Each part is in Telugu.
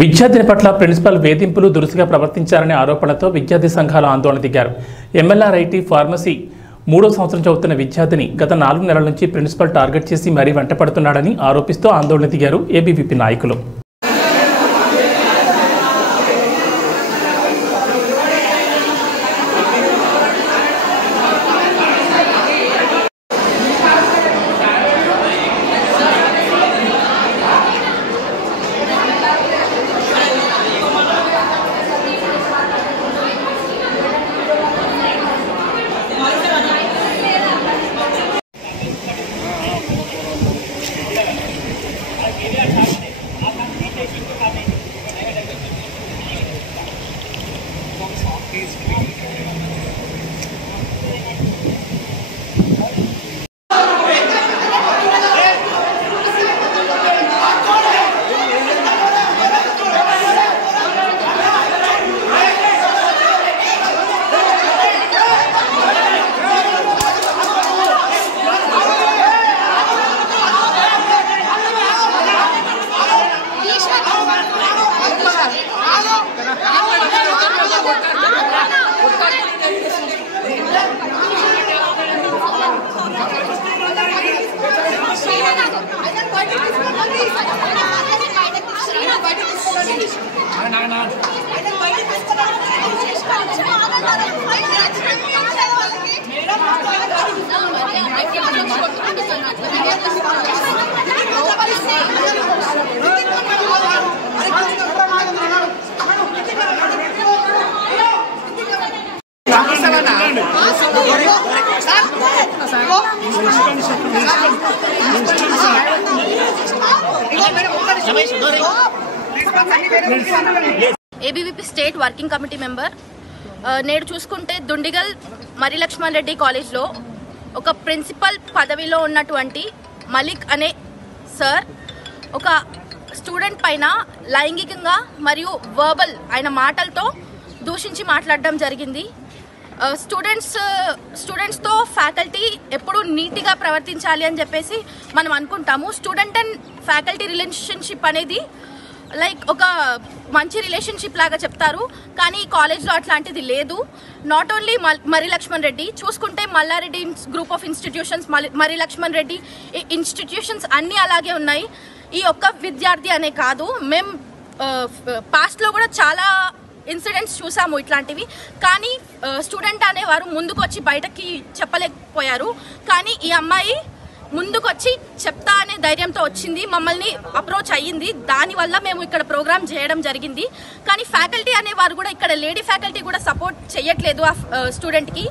విద్యార్థిని పట్ల ప్రిన్సిపల్ వేధింపులు దురుసుగా ప్రవర్తించారనే ఆరోపణలతో విద్యార్థి సంఘాలు ఆందోళన దిగారు. ఎంఎల్ఆర్ఐటీ ఫార్మసీ 3వ సంవత్సరం చదువుతున్న విద్యార్థిని గత 4 నెలల నుంచి ప్రిన్సిపల్ టార్గెట్ చేసి మరీ వెంటపడుతున్నాడని ఆరోపిస్తూ ఆందోళన దిగారు ఏబీవీపీ నాయకులు. ABVP state working committee member. నేడు చూసుకుంటే దుండిగల్ మరి లక్ష్మణ్ రెడ్డి కాలేజ్లో ఒక ప్రిన్సిపల్ పదవిలో ఉన్నటువంటి మలిక్ అనే సార్ ఒక స్టూడెంట్ పైన లైంగికంగా మరియు వర్బల్ అయిన మాటలతో దూషించి మాట్లాడడం జరిగింది. స్టూడెంట్స్తో ఫ్యాకల్టీ ఎప్పుడు నీట్గా ప్రవర్తించాలి అని చెప్పేసి మనం అనుకుంటాము. స్టూడెంట్ అండ్ ఫ్యాకల్టీ రిలేషన్షిప్ అనేది లైక్ ఒక మంచి రిలేషన్షిప్ లాగా చెప్తారు, కానీ ఈ కాలేజ్లో అట్లాంటిది లేదు. నాట్ ఓన్లీ మరి లక్ష్మణ్ రెడ్డి, చూసుకుంటే మల్లారెడ్డి గ్రూప్ ఆఫ్ ఇన్స్టిట్యూషన్స్, మరి లక్ష్మణ్ రెడ్డి ఇన్స్టిట్యూషన్స్ అన్నీ అలాగే ఉన్నాయి. ఈ ఒక్క విద్యార్థి అనే కాదు, మేము పాస్ట్లో కూడా చాలా ఇన్సిడెంట్స్ చూసాము ఇట్లాంటివి. కానీ స్టూడెంట్ అనేవారు ముందుకు వచ్చి బయటకి చెప్పలేకపోయారు. కానీ ఈ అమ్మాయి ముందుకొచ్చి చెప్తా అనే ధైర్యంతో వచ్చింది, మమ్మల్ని అప్రోచ్ అయ్యింది. దానివల్ల మేము ఇక్కడ ప్రోగ్రామ్ చేయడం జరిగింది. కానీ ఫ్యాకల్టీ అనేవారు కూడా, ఇక్కడ లేడీ ఫ్యాకల్టీ కూడా సపోర్ట్ చేయట్లేదు ఆ స్టూడెంట్కి.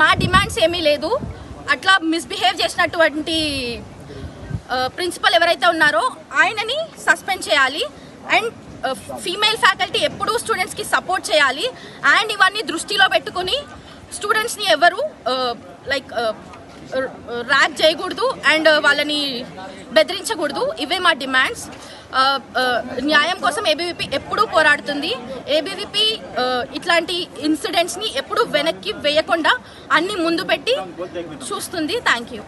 మా డిమాండ్స్ ఏమీ లేదు. అట్లా మిస్బిహేవ్ చేసినటువంటి ప్రిన్సిపల్ ఎవరైతే ఉన్నారో ఆయనని సస్పెండ్ చేయాలి. అండ్ ఫీమేల్ ఫ్యాకల్టీ ఎప్పుడూ స్టూడెంట్స్కి సపోర్ట్ చేయాలి. అండ్ ఇవన్నీ దృష్టిలో పెట్టుకుని స్టూడెంట్స్ని ఎవరు లైక్ ర్యాక్ చేయకూడదు అండ్ వాళ్ళని బెదిరించకూడదు. ఇవే మా డిమాండ్స్. న్యాయం కోసం ఏబీవీపీ ఎప్పుడూ పోరాడుతుంది. ఏబీవీపీ ఇట్లాంటి ఇన్సిడెంట్స్ని ఎప్పుడూ వెనక్కి వేయకుండా అన్ని ముందు పెట్టి చూస్తుంది. Thank you.